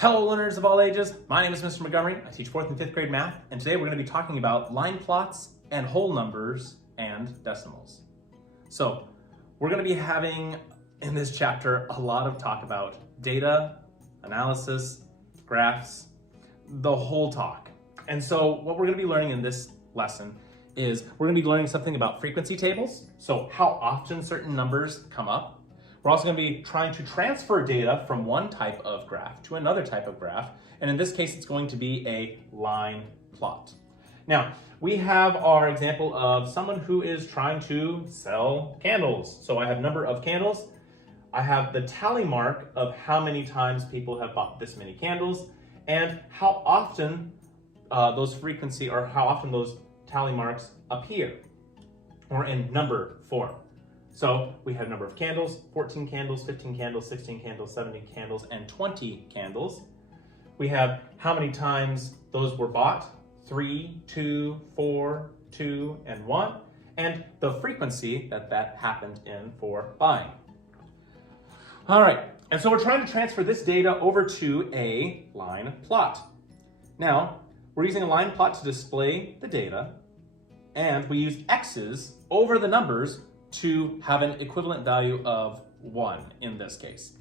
Hello learners of all ages, my name is Mr. Montgomery. I teach 4th and 5th grade math, and today we're going to be talking about line plots and whole numbers and decimals. So we're going to be having in this chapter a lot of talk about data, analysis, graphs, the whole talk. And so what we're going to be learning in this lesson is we're going to be learning something about frequency tables, so how often certain numbers come up. We're also going to be trying to transfer data from one type of graph to another type of graph, and in this case it's going to be a line plot. Now, we have our example of someone who is trying to sell candles. So I have number of candles, I have the tally mark of how many times people have bought this many candles, and how often those tally marks appear, or in number form. So we have number of candles, 14 candles, 15 candles, 16 candles, 17 candles, and 20 candles. We have how many times those were bought, 3, 2, 4, 2, and 1, and the frequency that happened in for buying. All right, and so we're trying to transfer this data over to a line plot. Now, we're using a line plot to display the data, and we use X's over the numbers to have an equivalent value of 1 in this case.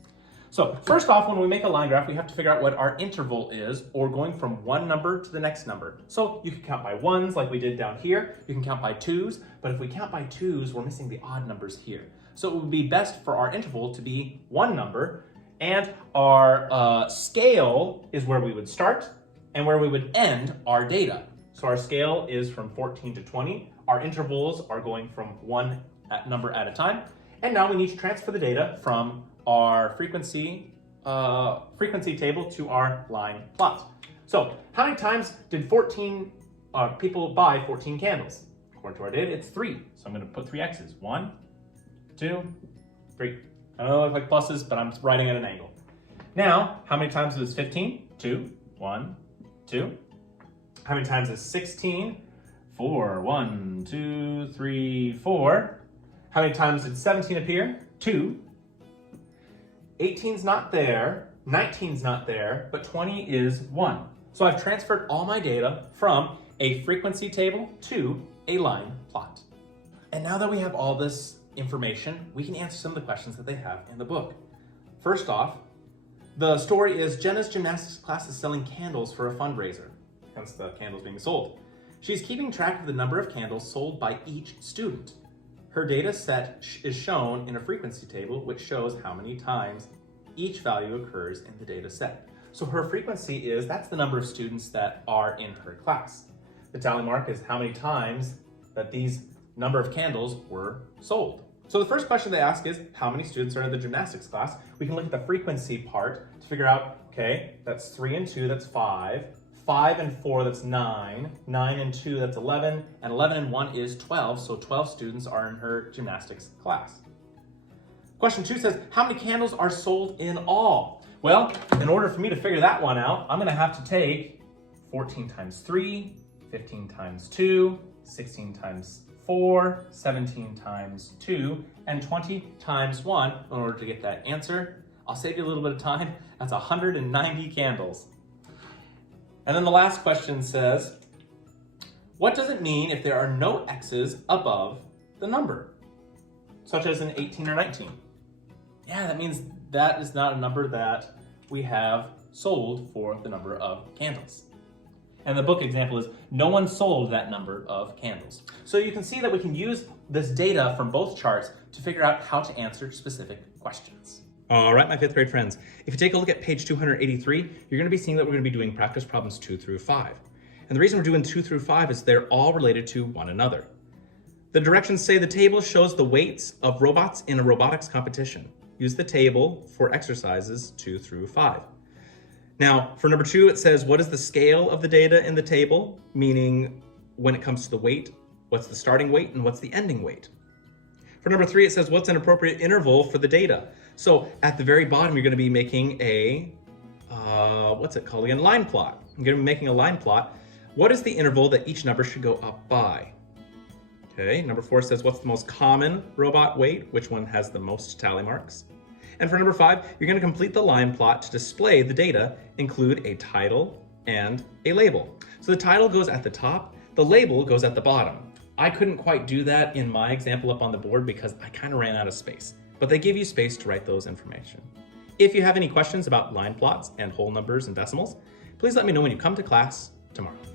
So first off, when we make a line graph, we have to figure out what our interval is, or going from one number to the next number. So you can count by ones like we did down here. You can count by twos, but if we count by twos, we're missing the odd numbers here. So it would be best for our interval to be one number, and our scale is where we would start and where we would end our data. So our scale is from 14 to 20. Our intervals are going from one number at a time. And now we need to transfer the data from our frequency table to our line plot. So how many times did 14 people buy 14 candles? According to our data, it's 3. So I'm going to put 3 X's. 1, 2, 3. I know they look like pluses, but I'm writing at an angle. Now, how many times is 15? 2, 1, 2. How many times is 16? 4, 1, 2, 3, 4. How many times did 17 appear? 2. 18's not there, 19's not there, but 20 is 1. So I've transferred all my data from a frequency table to a line plot. And now that we have all this information, we can answer some of the questions that they have in the book. First off, the story is Jenna's gymnastics class is selling candles for a fundraiser, hence the candles being sold. She's keeping track of the number of candles sold by each student. Her data set is shown in a frequency table, which shows how many times each value occurs in the data set. So her frequency that's the number of students that are in her class. The tally mark is how many times that these number of candles were sold. So the first question they ask is, how many students are in the gymnastics class? We can look at the frequency part to figure out, okay, that's 3 and 2, that's 5. 5 and 4, that's 9. 9 and 2, that's 11. And 11 and 1 is 12, so 12 students are in her gymnastics class. Question 2 says, how many candles are sold in all? Well, in order for me to figure that one out, I'm going to have to take 14 times 3, 15 times 2, 16 times 4, 17 times 2, and 20 times 1 in order to get that answer. I'll save you a little bit of time. That's 190 candles. And then the last question says, what does it mean if there are no X's above the number, such as in 18 or 19? Yeah, that means that is not a number that we have sold for the number of candles. And the book example is, no one sold that number of candles. So you can see that we can use this data from both charts to figure out how to answer specific questions. All right, my 5th grade friends, if you take a look at page 283, you're going to be seeing that we're going to be doing practice problems 2 through 5. And the reason we're doing 2 through 5 is they're all related to one another. The directions say the table shows the weights of robots in a robotics competition. Use the table for exercises 2 through 5. Now, for number 2, it says, what is the scale of the data in the table? Meaning, when it comes to the weight, what's the starting weight and what's the ending weight? For number 3, it says, what's an appropriate interval for the data? So at the very bottom, you're going to be making a, what's it called again? Line plot. I'm going to be making a line plot. What is the interval that each number should go up by? Okay, number 4 says, what's the most common robot weight? Which one has the most tally marks? And for number 5, you're going to complete the line plot to display the data, include a title and a label. So the title goes at the top, the label goes at the bottom. I couldn't quite do that in my example up on the board because I kind of ran out of space, but they give you space to write those information. If you have any questions about line plots and whole numbers and decimals, please let me know when you come to class tomorrow.